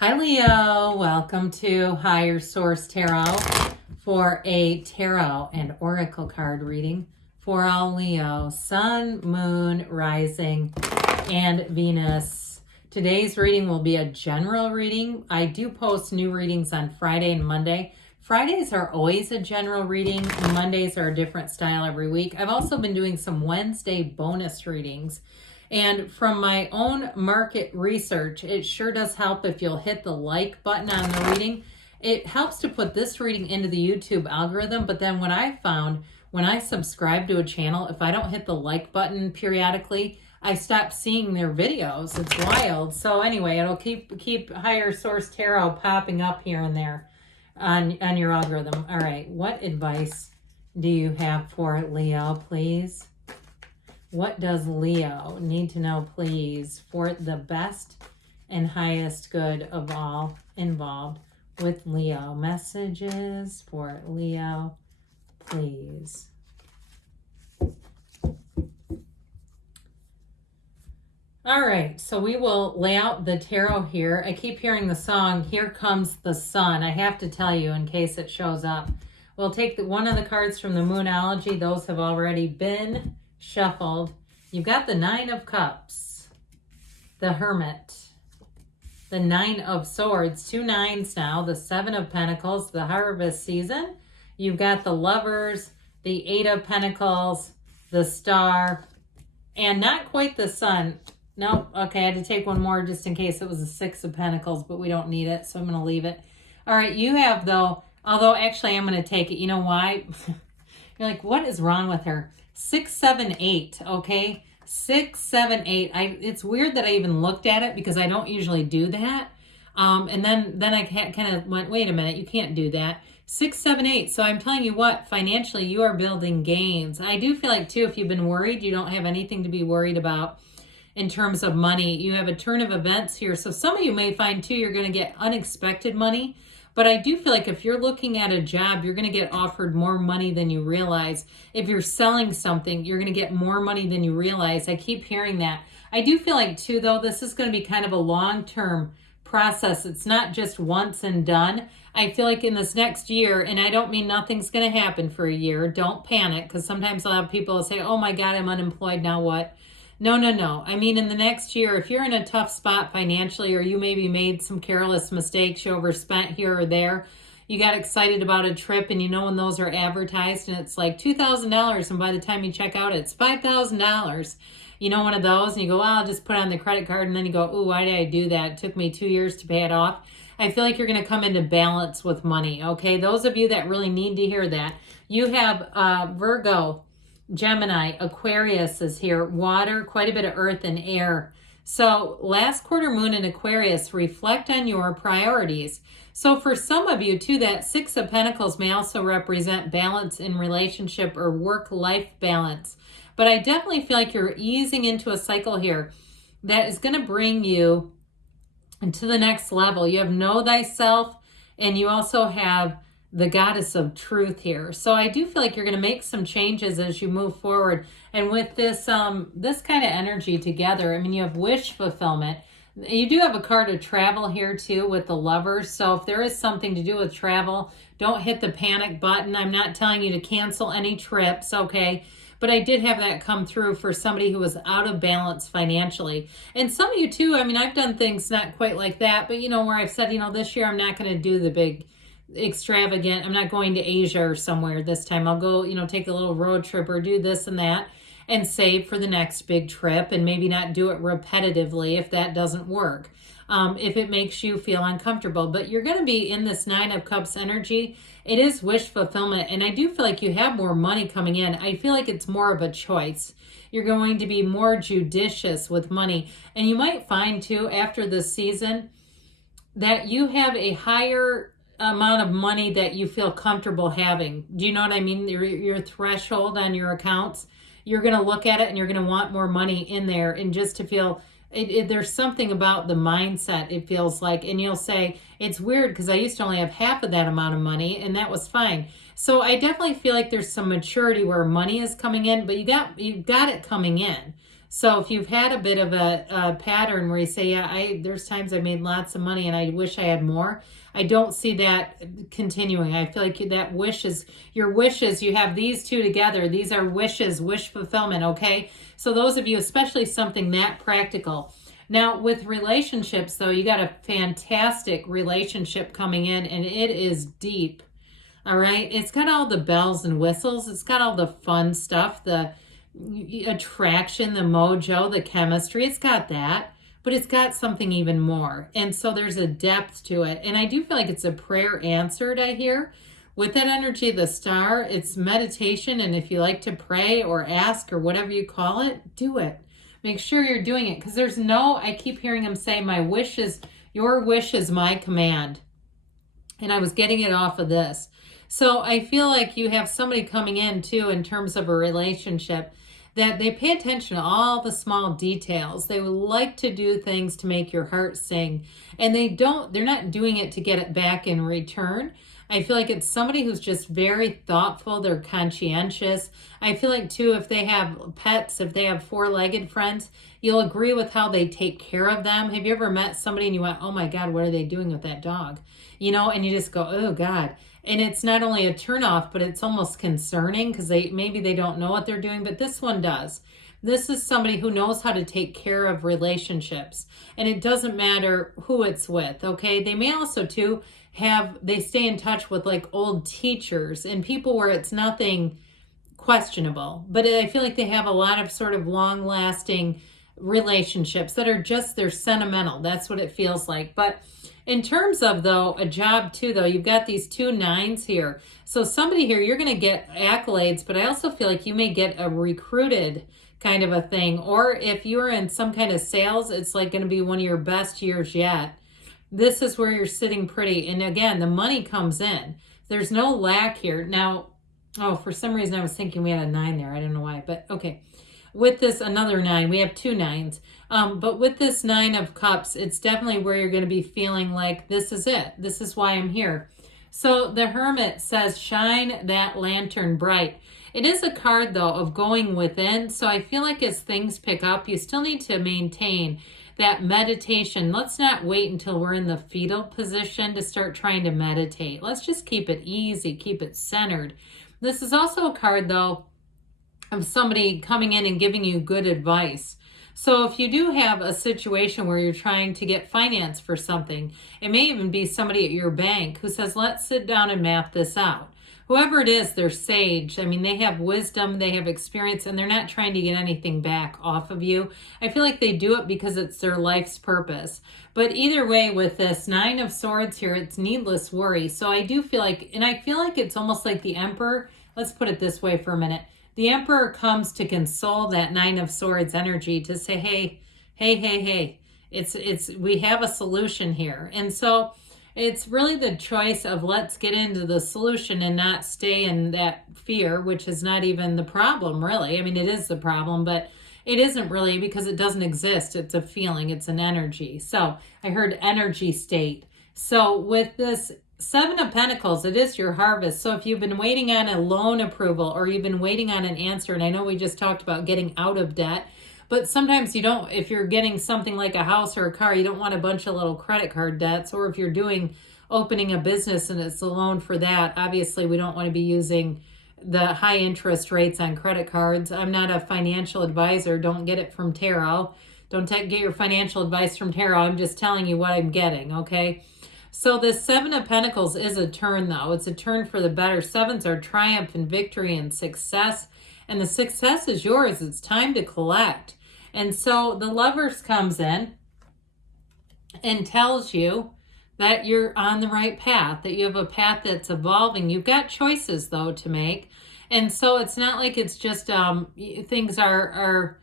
Hi Leo, welcome to Higher Source Tarot for a tarot and oracle card reading for all Leo, Sun, Moon, Rising, and Venus. Today's reading will be a general reading. I do post new readings on Friday and Monday. Fridays are always a general reading. Mondays are a different style every week. I've also been doing some Wednesday bonus readings. And from my own market research, it sure does help if you'll hit the like button on the reading. It helps to put this reading into the YouTube algorithm. But then what I found, when I subscribe to a channel, if I don't hit the like button periodically, I stop seeing their videos. It's wild. So anyway, it'll keep Higher Source Tarot popping up here and there on your algorithm. All right, what advice do you have for Leo, please? What does Leo need to know, please, for the best and highest good of all involved with Leo? Messages for Leo, please. All right, so we will lay out the tarot here. I keep hearing the song, Here Comes the Sun. I have to tell you in case it shows up. We'll take one of the cards from the Moonology. Those have already been shuffled. You've got the Nine of Cups, the Hermit, the Nine of Swords, 2 nines now, the Seven of Pentacles, the harvest season. You've got the Lovers, the Eight of Pentacles, the Star, and not quite the Sun. No, okay, I had to take one more just in case it was a Six of Pentacles, but we don't need it, so I'm going to leave it. All right, you have, though, although actually I'm going to take it. You know why? You're like, what is wrong with her? 6, 7, 8, okay? 6, 7, 8. It's weird that I even looked at it because I don't usually do that. And then I kind of went, wait a minute, you can't do that. 6, 7, 8. So I'm telling you what, financially, you are building gains. I do feel like, too, if you've been worried, you don't have anything to be worried about in terms of money. You have a turn of events here. So some of you may find, too, you're going to get unexpected money. But I do feel like if you're looking at a job, you're going to get offered more money than you realize. If you're selling something, you're going to get more money than you realize. I keep hearing that. I do feel like, too, though, this is going to be kind of a long-term process. It's not just once and done. I feel like in this next year, and I don't mean nothing's going to happen for a year. Don't panic, because sometimes a lot of people will say, oh, my God, I'm unemployed. Now what? No. I mean, in the next year, if you're in a tough spot financially, or you maybe made some careless mistakes, you overspent here or there, you got excited about a trip, and you know when those are advertised, and it's like $2,000, and by the time you check out, it's $5,000. You know, one of those, and you go, well, I'll just put it on the credit card, and then you go, ooh, why did I do that? It took me 2 years to pay it off. I feel like you're going to come into balance with money, okay? Those of you that really need to hear that, you have Virgo, Gemini, Aquarius is here, water, quite a bit of earth and air. So last quarter moon in Aquarius, reflect on your priorities. So for some of you too, that Six of Pentacles may also represent balance in relationship or work-life balance. But I definitely feel like you're easing into a cycle here that is going to bring you into the next level. You have Know Thyself, and you also have the Goddess of Truth here. So I do feel like you're going to make some changes as you move forward. And with this this kind of energy together, I mean, you have wish fulfillment. You do have a card of travel here too with the Lovers. So if there is something to do with travel, don't hit the panic button. I'm not telling you to cancel any trips, okay? But I did have that come through for somebody who was out of balance financially. And some of you too, I mean, I've done things not quite like that, but you know, where I've said, you know, this year I'm not going to do the big extravagant, I'm not going to Asia or somewhere this time. I'll go, you know, take a little road trip or do this and that and save for the next big trip, and maybe not do it repetitively if that doesn't work. If it makes you feel uncomfortable. But you're going to be in this Nine of Cups energy. It is wish fulfillment, and I do feel like you have more money coming in. I feel like it's more of a choice. You're going to be more judicious with money, and you might find too after this season that you have a higher amount of money that you feel comfortable having. Do you know what I mean? Your threshold on your accounts, you're going to look at it and you're going to want more money in there, and just to feel there's something about the mindset, it feels like, and you'll say, it's weird because I used to only have half of that amount of money and that was fine. So I definitely feel like there's some maturity where money is coming in, but you got it coming in. So if you've had a bit of a pattern where you say, yeah, there's times I made lots of money and I wish I had more, I don't see that continuing. I feel like that your wishes, you have these two together. These are wishes, wish fulfillment, okay? So those of you, especially something that practical. Now, with relationships, though, you got a fantastic relationship coming in, and it is deep, all right? It's got all the bells and whistles. It's got all the fun stuff, the attraction, the mojo, the chemistry. It's got that, but it's got something even more. And so there's a depth to it. And I do feel like it's a prayer answered, I hear. With that energy of the star, it's meditation. And if you like to pray or ask or whatever you call it, do it. Make sure you're doing it, because I keep hearing him say, your wish is my command. And I was getting it off of this. So I feel like you have somebody coming in too, in terms of a relationship, that they pay attention to all the small details. They would like to do things to make your heart sing, and they're not doing it to get it back in return. I feel like it's somebody who's just very thoughtful. They're conscientious. I feel like too, if they have pets, if they have four-legged friends, you'll agree with how they take care of them. Have you ever met somebody and you went, oh my God, what are they doing with that dog? And you just go, oh God. And it's not only a turnoff, but it's almost concerning, because maybe they don't know what they're doing, but this one does. This is somebody who knows how to take care of relationships, and it doesn't matter who it's with, okay? They may also too they stay in touch with like old teachers and people where it's nothing questionable, but I feel like they have a lot of sort of long lasting relationships that are they're sentimental. That's what it feels like. But in terms of, though, a job too, though, you've got these 2 9s here. So somebody here, you're going to get accolades, but I also feel like you may get a recruited kind of a thing. Or if you're in some kind of sales, it's like going to be one of your best years yet. This is where you're sitting pretty. And again, the money comes in. There's no lack here. Now, for some reason I was thinking we had a 9 there. I don't know why, but okay. With this, another 9, we have 2 9s. But with this 9 of Cups, it's definitely where you're going to be feeling like this is it. This is why I'm here. So the Hermit says, shine that lantern bright. It is a card, though, of going within. So I feel like as things pick up, you still need to maintain that meditation. Let's not wait until we're in the fetal position to start trying to meditate. Let's just keep it easy, keep it centered. This is also a card, though, of somebody coming in and giving you good advice. So if you do have a situation where you're trying to get finance for something, it may even be somebody at your bank who says, let's sit down and map this out. Whoever it is, they're sage. I mean, they have wisdom, they have experience, and they're not trying to get anything back off of you. I feel like they do it because it's their life's purpose. But either way, with this 9 of Swords here, it's needless worry. So I do feel like, and I feel like it's almost like the Emperor. Let's put it this way for a minute. The Emperor comes to console that 9 of Swords energy, to say, hey, we have a solution here. And so it's really the choice of let's get into the solution and not stay in that fear, which is not even the problem, really. I mean, it is the problem, but it isn't really, because it doesn't exist. It's a feeling, it's an energy. So I heard energy state. So with this 7 of Pentacles, it is your harvest. So if you've been waiting on a loan approval, or you've been waiting on an answer, and I know we just talked about getting out of debt, but sometimes you don't, if you're getting something like a house or a car, you don't want a bunch of little credit card debts. Or if you're opening a business and it's a loan for that, obviously we don't want to be using the high interest rates on credit cards. I'm not a financial advisor. Don't get it from tarot. Don't get your financial advice from tarot. I'm just telling you what I'm getting, okay? So this 7 of Pentacles is a turn, though. It's a turn for the better. 7s are triumph and victory and success. And the success is yours. It's time to collect. And so the Lovers comes in and tells you that you're on the right path, that you have a path that's evolving. You've got choices, though, to make. And so it's not like it's just things are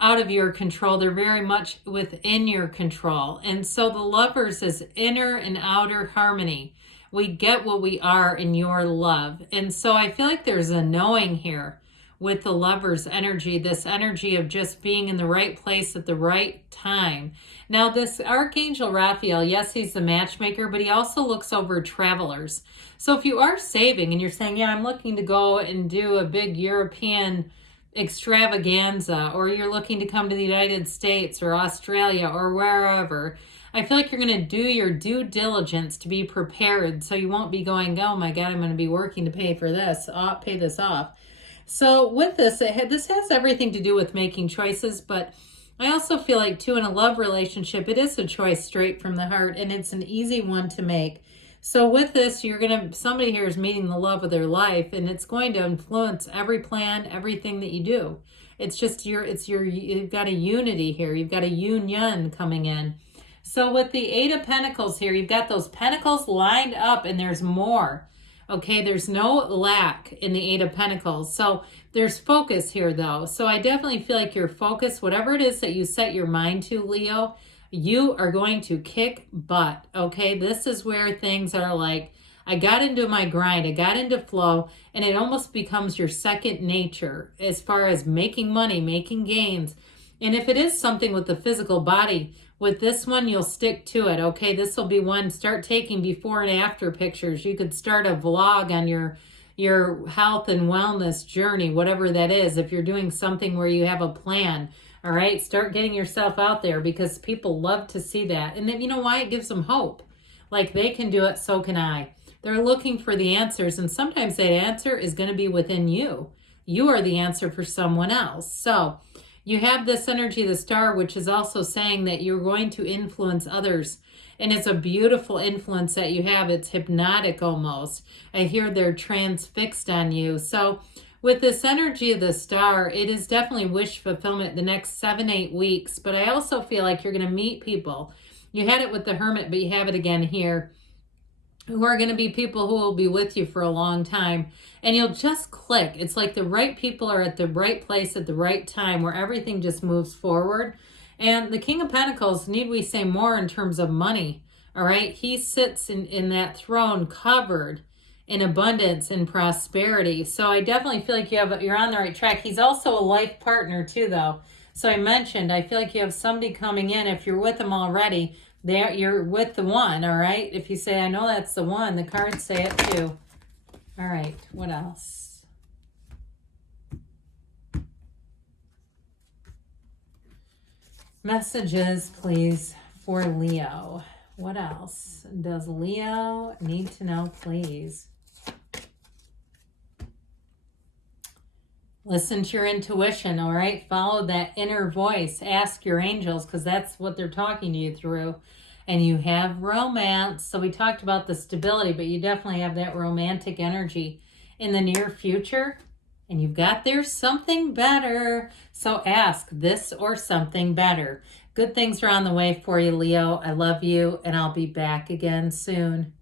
out of your control. They're very much within your control. And so the Lovers is inner and outer harmony. We get what we are in your love. And so I feel like there's a knowing here with the Lovers energy, this energy of just being in the right place at the right time. Now this Archangel Raphael, yes, he's the matchmaker, but he also looks over travelers. So if you are saving and you're saying, yeah, I'm looking to go and do a big European extravaganza, or you're looking to come to the United States or Australia or wherever, I feel like you're going to do your due diligence to be prepared, so you won't be going, oh my God, I'm going to be working to pay for this, pay this off. So with this, this has everything to do with making choices, but I also feel like too, in a love relationship, it is a choice straight from the heart, and it's an easy one to make. So with this, somebody here is meeting the love of their life, and it's going to influence every plan, everything that you do. It's just you've got a unity here. You've got a union coming in. So with the Eight of Pentacles here, you've got those pentacles lined up, and there's more. Okay, there's no lack in the Eight of Pentacles. So there's focus here, though. So I definitely feel like your focus, whatever it is that you set your mind to, Leo, you are going to kick butt. Okay, this is where things are like, I got into my grind, I got into flow, and it almost becomes your second nature as far as making money, making gains. And if it is something with the physical body, with this one, you'll stick to it. Okay, this will be one. Start taking before and after pictures. You could start a vlog on your health and wellness journey, whatever that is. If you're doing something where you have a plan, all right, start getting yourself out there, because people love to see that. And then, you know why? It gives them hope. Like, they can do it, so can I. They're looking for the answers, and sometimes that answer is going to be within you. You are the answer for someone else. So you have this energy of the star, which is also saying that you're going to influence others. And it's a beautiful influence that you have. It's hypnotic almost. I hear they're transfixed on you. So with this energy of the star, it is definitely wish fulfillment the next 7-8 weeks. But I also feel like you're going to meet people. You had it with the Hermit, but you have it again here, who are going to be people who will be with you for a long time. And you'll just click. It's like the right people are at the right place at the right time, where everything just moves forward. And the King of Pentacles, need we say more in terms of money? All right. He sits in that throne covered in abundance and prosperity. So I definitely feel like you're on the right track. He's also a life partner too, though. So I mentioned, I feel like you have somebody coming in. If you're with them already, you're with the one, all right? If you say, I know that's the one, the cards say it too. All right, what else? Messages, please, for Leo. What else does Leo need to know, please? Listen to your intuition, all right? Follow that inner voice. Ask your angels, because that's what they're talking to you through. And you have romance. So we talked about the stability, but you definitely have that romantic energy in the near future. And you've got there's something better. So ask this or something better. Good things are on the way for you, Leo. I love you, and I'll be back again soon.